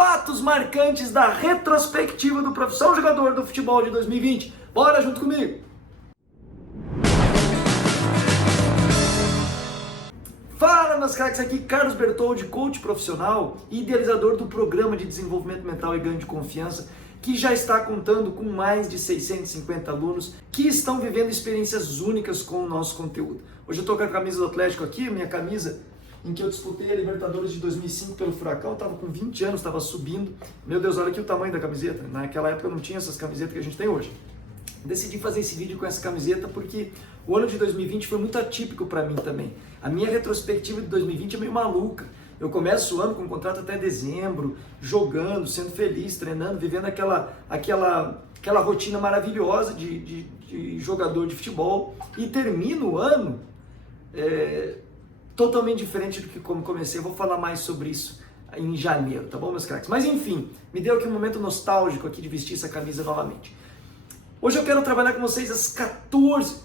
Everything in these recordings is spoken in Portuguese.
fatos marcantes da retrospectiva do Profissão Jogador do Futebol de 2020. Bora junto comigo! Fala, meus craques, aqui Carlos Bertoldi, coach profissional e idealizador do Programa de Desenvolvimento Mental e Ganho de Confiança, que já está contando com mais de 650 alunos que estão vivendo experiências únicas com o nosso conteúdo. Hoje eu estou com a camisa do Atlético aqui, minha camisa em que eu disputei a Libertadores de 2005 pelo Furacão, estava com 20 anos, estava subindo. Meu Deus, olha aqui o tamanho da camiseta. Naquela época não tinha essas camisetas que a gente tem hoje. Decidi fazer esse vídeo com essa camiseta porque o ano de 2020 foi muito atípico para mim também. A minha retrospectiva de 2020 é meio maluca. Eu começo o ano com contrato até dezembro, jogando, sendo feliz, treinando, vivendo aquela rotina maravilhosa de jogador de futebol, e termino o ano totalmente diferente do que como comecei. Eu vou falar mais sobre isso em janeiro, tá bom, meus craques? Mas enfim, me deu aqui um momento nostálgico aqui de vestir essa camisa novamente. Hoje eu quero trabalhar com vocês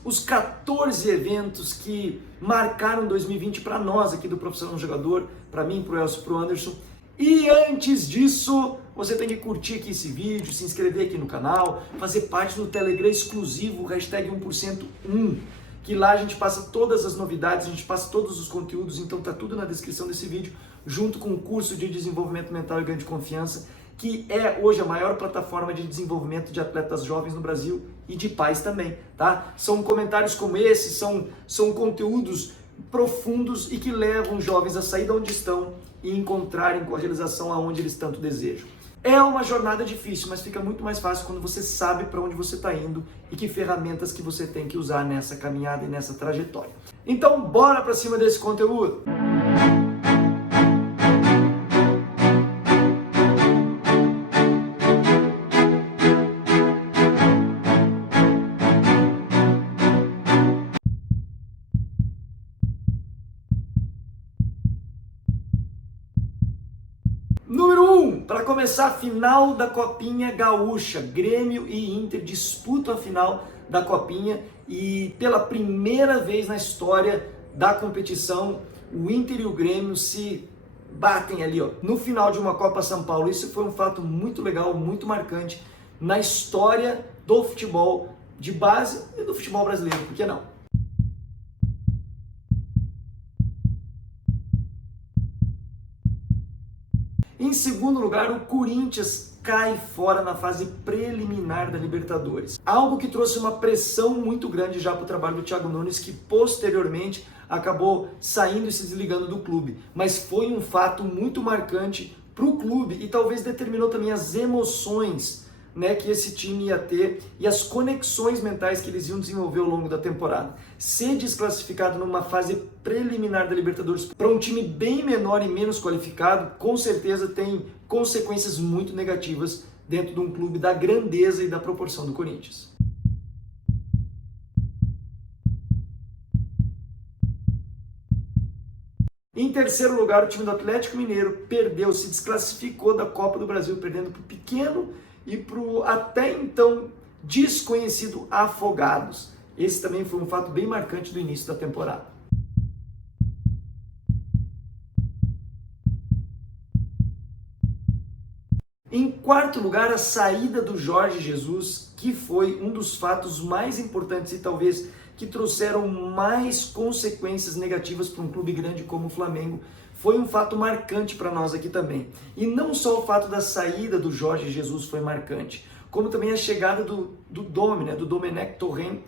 os 14 eventos que marcaram 2020 para nós aqui do Profissional Jogador, para mim, para o Elcio, para o Anderson. E antes disso, você tem que curtir aqui esse vídeo, se inscrever aqui no canal, fazer parte do Telegram exclusivo, hashtag 1%1, que lá a gente passa todas as novidades, a gente passa todos os conteúdos, então tá tudo na descrição desse vídeo, junto com o curso de desenvolvimento mental e ganho de confiança, que é hoje a maior plataforma de desenvolvimento de atletas jovens no Brasil e de pais também, tá? São comentários como esse, são conteúdos profundos e que levam jovens a sair de onde estão e encontrarem com a realização aonde eles tanto desejam. É uma jornada difícil, mas fica muito mais fácil quando você sabe para onde você está indo e que ferramentas que você tem que usar nessa caminhada e nessa trajetória. Então, bora para cima desse conteúdo! Número 1, para começar a final da Copinha Gaúcha, Grêmio e Inter disputam a final da Copinha e pela primeira vez na história da competição, o Inter e o Grêmio se batem ali, ó, no final de uma Copa São Paulo. Isso foi um fato muito legal, muito marcante na história do futebol de base e do futebol brasileiro, por que não? Em segundo lugar, o Corinthians cai fora na fase preliminar da Libertadores. Algo que trouxe uma pressão muito grande já para o trabalho do Thiago Nunes, que posteriormente acabou saindo e se desligando do clube. Mas foi um fato muito marcante para o clube e talvez determinou também as emoções, né, que esse time ia ter e as conexões mentais que eles iam desenvolver ao longo da temporada. Ser desclassificado numa fase preliminar da Libertadores para um time bem menor e menos qualificado, com certeza tem consequências muito negativas dentro de um clube da grandeza e da proporção do Corinthians. Em terceiro lugar, o time do Atlético Mineiro perdeu, se desclassificou da Copa do Brasil, perdendo para o pequeno e para o até então desconhecido Afogados. Esse também foi um fato bem marcante do início da temporada. Em quarto lugar, a saída do Jorge Jesus, que foi um dos fatos mais importantes e talvez que trouxeram mais consequências negativas para um clube grande como o Flamengo. Foi um fato marcante para nós aqui também. E não só o fato da saída do Jorge Jesus foi marcante, como também a chegada do Domenech Torrent,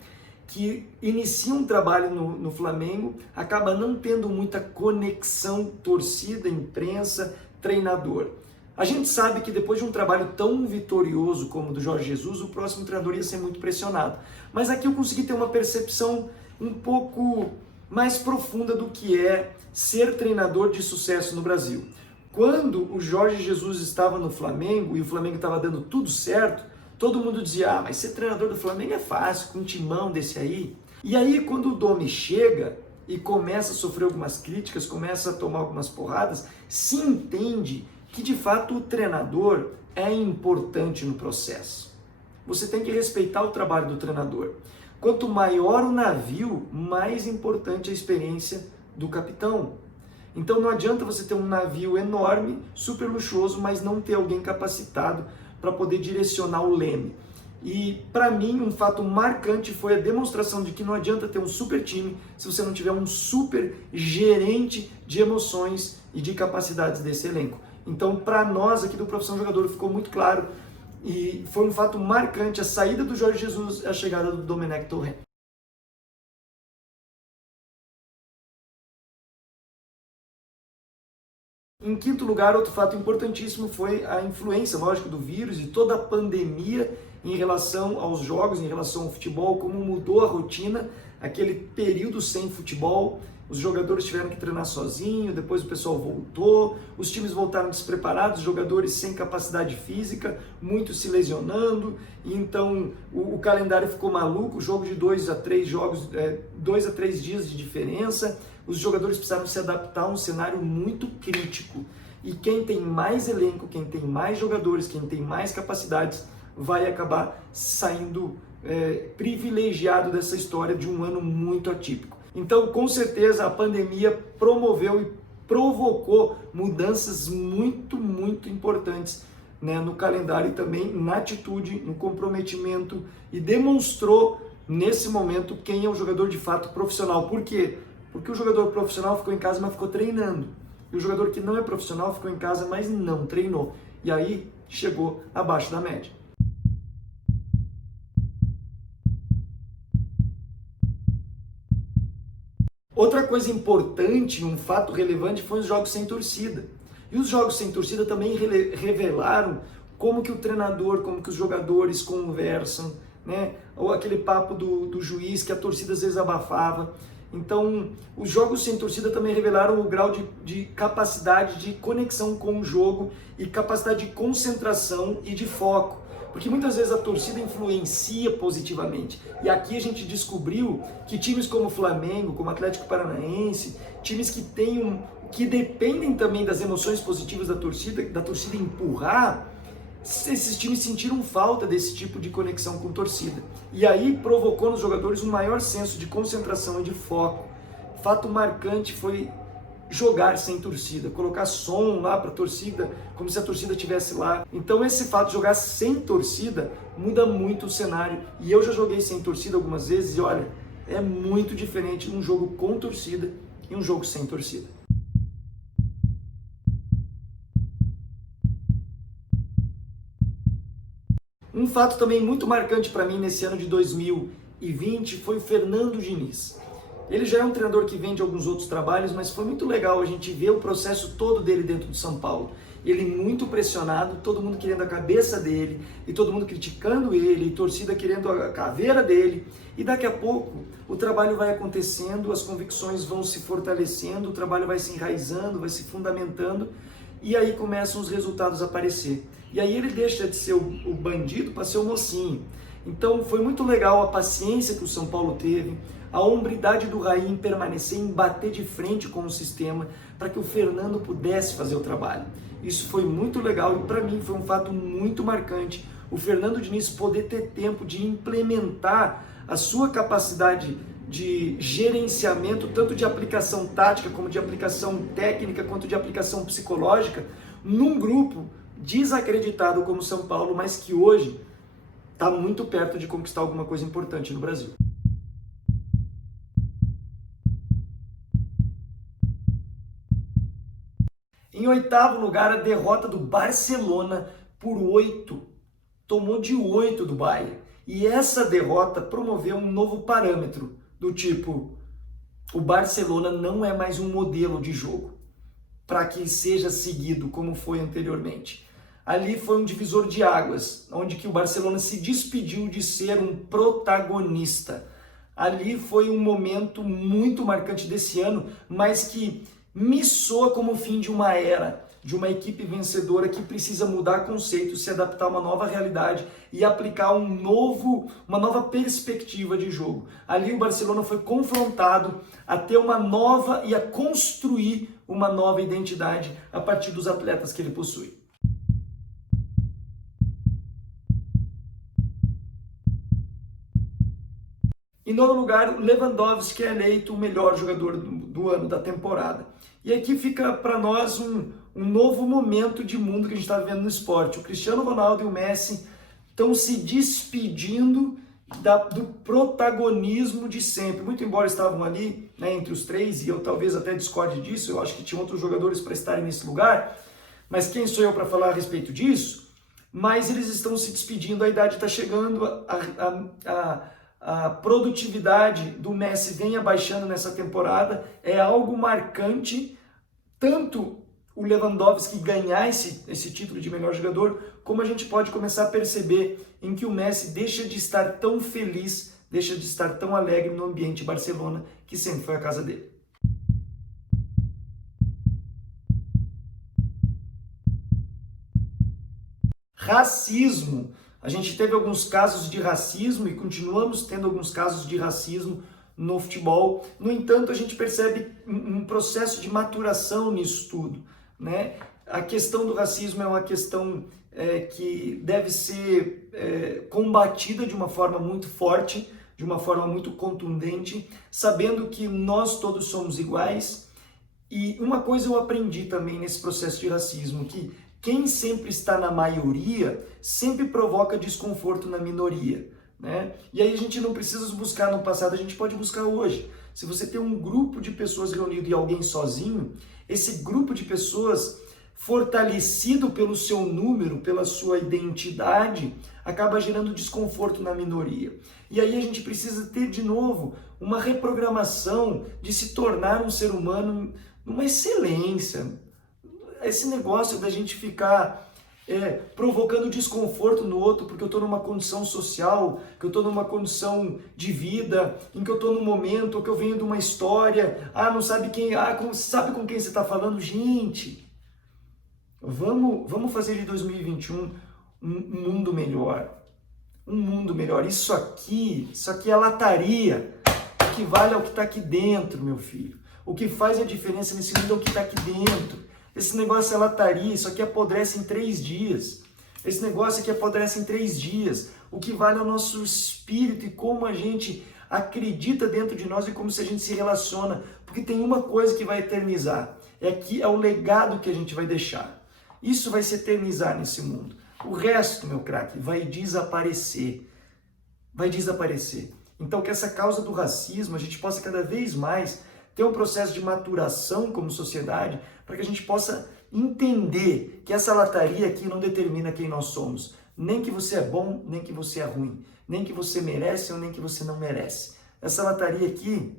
que inicia um trabalho no Flamengo, acaba não tendo muita conexão torcida, imprensa, treinador. A gente sabe que depois de um trabalho tão vitorioso como o do Jorge Jesus, o próximo treinador ia ser muito pressionado. Mas aqui eu consegui ter uma percepção um pouco mais profunda do que é ser treinador de sucesso no Brasil. Quando o Jorge Jesus estava no Flamengo e o Flamengo estava dando tudo certo, todo mundo dizia, mas ser treinador do Flamengo é fácil, com um timão desse aí. E aí quando o Domi chega e começa a sofrer algumas críticas, começa a tomar algumas porradas, se entende que de fato o treinador é importante no processo. Você tem que respeitar o trabalho do treinador. Quanto maior o navio, mais importante a experiência do capitão. Então não adianta você ter um navio enorme, super luxuoso, mas não ter alguém capacitado para poder direcionar o leme. E para mim um fato marcante foi a demonstração de que não adianta ter um super time se você não tiver um super gerente de emoções e de capacidades desse elenco. Então para nós aqui do Profissão Jogador ficou muito claro e foi um fato marcante a saída do Jorge Jesus e a chegada do Domenech Torrent. Em quinto lugar, outro fato importantíssimo foi a influência, lógico, do vírus e toda a pandemia em relação aos jogos, em relação ao futebol, como mudou a rotina, aquele período sem futebol, os jogadores tiveram que treinar sozinho, depois o pessoal voltou, os times voltaram despreparados, jogadores sem capacidade física, muitos se lesionando, e então o calendário ficou maluco, jogo de 2 a 3 jogos, 2 a 3 dias de diferença, os jogadores precisaram se adaptar a um cenário muito crítico. E quem tem mais elenco, quem tem mais jogadores, quem tem mais capacidades, vai acabar saindo privilegiado dessa história de um ano muito atípico. Então, com certeza, a pandemia promoveu e provocou mudanças muito importantes, né, no calendário e também na atitude, no comprometimento, e demonstrou nesse momento quem é o jogador de fato profissional. Por quê? Porque o jogador profissional ficou em casa, mas ficou treinando. E o jogador que não é profissional ficou em casa, mas não treinou. E aí chegou abaixo da média. Outra coisa importante, um fato relevante, foi os jogos sem torcida. E os jogos sem torcida também revelaram como que o treinador, como que os jogadores conversam, né? Ou aquele papo do juiz que a torcida às vezes abafava. Então, os jogos sem torcida também revelaram o grau de capacidade de conexão com o jogo e capacidade de concentração e de foco. Porque muitas vezes a torcida influencia positivamente. E aqui a gente descobriu que times como o Flamengo, como o Atlético Paranaense, times que dependem também das emoções positivas da torcida empurrar, esses times sentiram falta desse tipo de conexão com torcida. E aí provocou nos jogadores um maior senso de concentração e de foco. Fato marcante foi jogar sem torcida, colocar som lá para a torcida, como se a torcida estivesse lá. Então esse fato de jogar sem torcida muda muito o cenário. E eu já joguei sem torcida algumas vezes e olha, é muito diferente um jogo com torcida e um jogo sem torcida. Um fato também muito marcante para mim nesse ano de 2020 foi o Fernando Diniz. Ele já é um treinador que vem de alguns outros trabalhos, mas foi muito legal a gente ver o processo todo dele dentro do São Paulo. Ele muito pressionado, todo mundo querendo a cabeça dele, e todo mundo criticando ele, e torcida querendo a caveira dele. E daqui a pouco o trabalho vai acontecendo, as convicções vão se fortalecendo, o trabalho vai se enraizando, vai se fundamentando, e aí começam os resultados a aparecer. E aí ele deixa de ser o bandido para ser o mocinho. Então foi muito legal a paciência que o São Paulo teve, a hombridade do Raí em permanecer, em bater de frente com o sistema para que o Fernando pudesse fazer o trabalho. Isso foi muito legal e para mim foi um fato muito marcante. O Fernando Diniz poder ter tempo de implementar a sua capacidade de gerenciamento, tanto de aplicação tática, como de aplicação técnica, quanto de aplicação psicológica, num grupo desacreditado como São Paulo, mas que hoje está muito perto de conquistar alguma coisa importante no Brasil. Em oitavo lugar, a derrota do Barcelona por 8. Tomou de 8 do Bayern. E essa derrota promoveu um novo parâmetro, do tipo, o Barcelona não é mais um modelo de jogo para que seja seguido como foi anteriormente. Ali foi um divisor de águas, onde que o Barcelona se despediu de ser um protagonista. Ali foi um momento muito marcante desse ano, mas que me soa como o fim de uma era, de uma equipe vencedora que precisa mudar conceitos, se adaptar a uma nova realidade e aplicar uma nova perspectiva de jogo. Ali o Barcelona foi confrontado a ter uma nova e a construir uma nova identidade a partir dos atletas que ele possui. E nono lugar, Lewandowski é eleito o melhor jogador do ano, da temporada. E aqui fica para nós um novo momento de mundo que a gente está vivendo no esporte. O Cristiano Ronaldo e o Messi estão se despedindo do protagonismo de sempre. Muito embora estavam ali, né, entre os três, e eu talvez até discorde disso, eu acho que tinha outros jogadores para estarem nesse lugar, mas quem sou eu para falar a respeito disso? Mas eles estão se despedindo, a idade está chegando, a produtividade do Messi vem abaixando nessa temporada, é algo marcante, tanto o Lewandowski ganhar esse título de melhor jogador, como a gente pode começar a perceber em que o Messi deixa de estar tão feliz, deixa de estar tão alegre no ambiente Barcelona, que sempre foi a casa dele. Racismo. A gente teve alguns casos de racismo e continuamos tendo alguns casos de racismo no futebol. No entanto, a gente percebe um processo de maturação nisso tudo, né? A questão do racismo é uma questão que deve ser combatida de uma forma muito forte, de uma forma muito contundente, sabendo que nós todos somos iguais. E uma coisa eu aprendi também nesse processo de racismo, que quem sempre está na maioria sempre provoca desconforto na minoria, né? E aí a gente não precisa buscar no passado, a gente pode buscar hoje. Se você tem um grupo de pessoas reunido e alguém sozinho, esse grupo de pessoas fortalecido pelo seu número, pela sua identidade, acaba gerando desconforto na minoria. E aí a gente precisa ter de novo uma reprogramação de se tornar um ser humano numa excelência. Esse negócio da gente ficar provocando desconforto no outro porque eu estou numa condição social, que eu estou numa condição de vida, em que eu estou num momento, que eu venho de uma história, não sabe quem, sabe com quem você está falando? Gente, vamos fazer de 2021 um mundo melhor, um mundo melhor. Isso aqui é lataria. O que vale é o que está aqui dentro, meu filho. O que faz a diferença nesse mundo é o que está aqui dentro. Esse negócio é lataria, isso aqui apodrece em 3 dias. Esse negócio aqui apodrece em 3 dias. O que vale é o nosso espírito e como a gente acredita dentro de nós e como se a gente se relaciona. Porque tem uma coisa que vai eternizar. É o legado que a gente vai deixar. Isso vai se eternizar nesse mundo. O resto, meu craque, vai desaparecer. Vai desaparecer. Então que essa causa do racismo, a gente possa cada vez mais ter um processo de maturação como sociedade, para que a gente possa entender que essa lataria aqui não determina quem nós somos. Nem que você é bom, nem que você é ruim. Nem que você merece ou nem que você não merece. Essa lataria aqui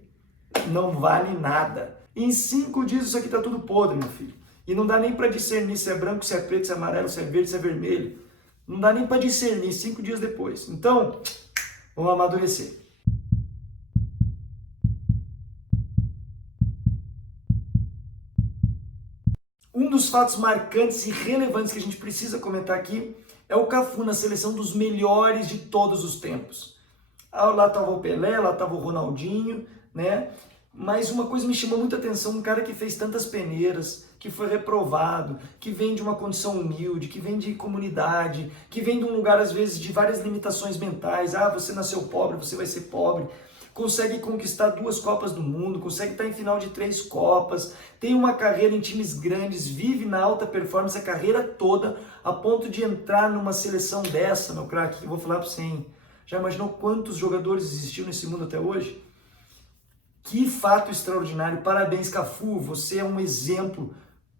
não vale nada. Em 5 dias isso aqui está tudo podre, meu filho. E não dá nem para discernir se é branco, se é preto, se é amarelo, se é verde, se é vermelho. Não dá nem para discernir 5 dias depois. Então, vamos amadurecer. Um dos fatos marcantes e relevantes que a gente precisa comentar aqui é o Cafu na seleção dos melhores de todos os tempos. Lá estava o Pelé, lá estava o Ronaldinho, né? Mas uma coisa me chamou muita atenção, um cara que fez tantas peneiras, que foi reprovado, que vem de uma condição humilde, que vem de comunidade, que vem de um lugar, às vezes, de várias limitações mentais. Você nasceu pobre, você vai ser pobre. Consegue conquistar 2 Copas do Mundo, consegue estar em final de 3 Copas, tem uma carreira em times grandes, vive na alta performance a carreira toda, a ponto de entrar numa seleção dessa, meu craque, que eu vou falar para você, hein? Já imaginou quantos jogadores existiram nesse mundo até hoje? Que fato extraordinário, parabéns Cafu, você é um exemplo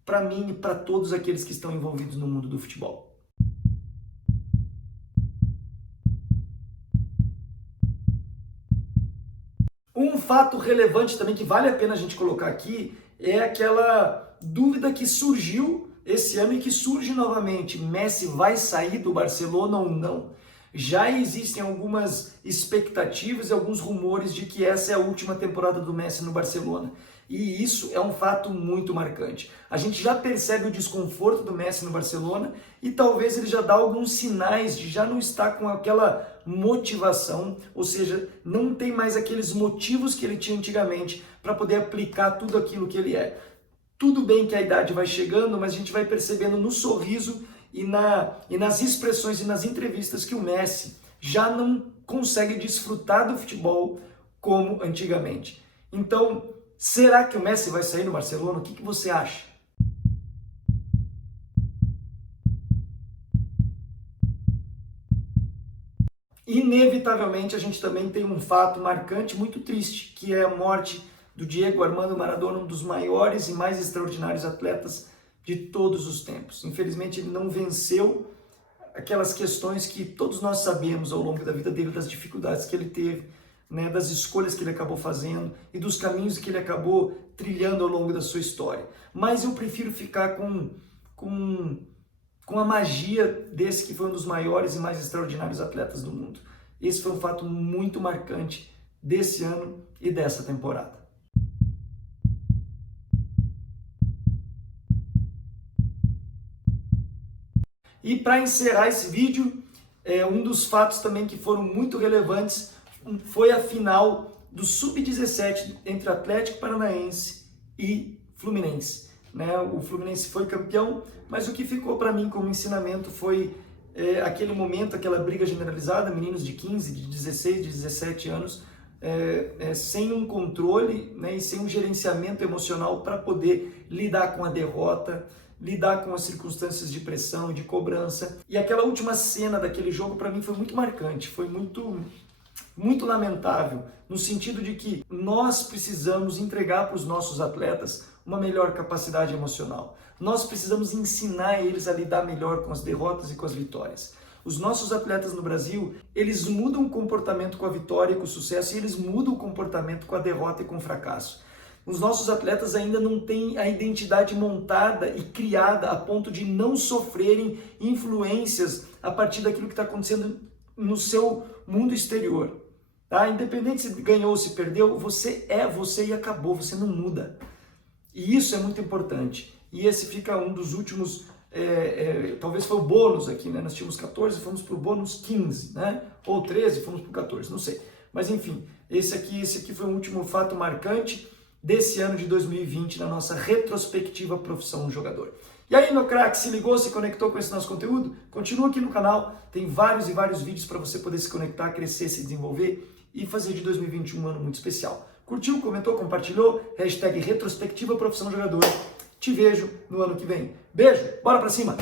para mim e para todos aqueles que estão envolvidos no mundo do futebol. Um fato relevante também que vale a pena a gente colocar aqui é aquela dúvida que surgiu esse ano e que surge novamente. Messi vai sair do Barcelona ou não? Já existem algumas expectativas e alguns rumores de que essa é a última temporada do Messi no Barcelona. E isso é um fato muito marcante. A gente já percebe o desconforto do Messi no Barcelona e talvez ele já dá alguns sinais de já não estar com aquela motivação, ou seja, não tem mais aqueles motivos que ele tinha antigamente para poder aplicar tudo aquilo que ele é. Tudo bem que a idade vai chegando, mas a gente vai percebendo no sorriso e nas expressões e nas entrevistas que o Messi já não consegue desfrutar do futebol como antigamente. Então, será que o Messi vai sair do Barcelona? O que você acha? Inevitavelmente, a gente também tem um fato marcante muito triste, que é a morte do Diego Armando Maradona, um dos maiores e mais extraordinários atletas de todos os tempos. Infelizmente, ele não venceu aquelas questões que todos nós sabemos ao longo da vida dele, das dificuldades que ele teve, né, das escolhas que ele acabou fazendo e dos caminhos que ele acabou trilhando ao longo da sua história. Mas eu prefiro ficar com a magia desse que foi um dos maiores e mais extraordinários atletas do mundo. Esse foi um fato muito marcante desse ano e dessa temporada. E para encerrar esse vídeo, um dos fatos também que foram muito relevantes foi a final do Sub-17 entre Atlético Paranaense e Fluminense. O Fluminense foi campeão, mas o que ficou para mim como ensinamento foi aquele momento, aquela briga generalizada, meninos de 15, de 16, de 17 anos, sem um controle, né, e sem um gerenciamento emocional para poder lidar com a derrota, lidar com as circunstâncias de pressão, de cobrança. E aquela última cena daquele jogo para mim foi muito marcante, foi muito lamentável, no sentido de que nós precisamos entregar para os nossos atletas uma melhor capacidade emocional. Nós precisamos ensinar eles a lidar melhor com as derrotas e com as vitórias. Os nossos atletas no Brasil, eles mudam o comportamento com a vitória e com o sucesso, e eles mudam o comportamento com a derrota e com o fracasso. Os nossos atletas ainda não têm a identidade montada e criada a ponto de não sofrerem influências a partir daquilo que está acontecendo no seu mundo exterior. Tá? Independente se ganhou ou se perdeu, você é você e acabou, você não muda. E isso é muito importante. E esse fica um dos últimos, talvez foi o bônus aqui, né? Nós tínhamos 14, fomos para o bônus 15, né? Ou 13, fomos para o 14, não sei. Mas enfim, esse aqui foi o último fato marcante desse ano de 2020 na nossa retrospectiva profissão jogador. E aí, meu craque, se ligou, se conectou com esse nosso conteúdo? Continua aqui no canal, tem vários e vários vídeos para você poder se conectar, crescer, se desenvolver e fazer de 2021 um ano muito especial. Curtiu, comentou, compartilhou? Hashtag retrospectiva profissão jogador. Te vejo no ano que vem. Beijo, bora pra cima!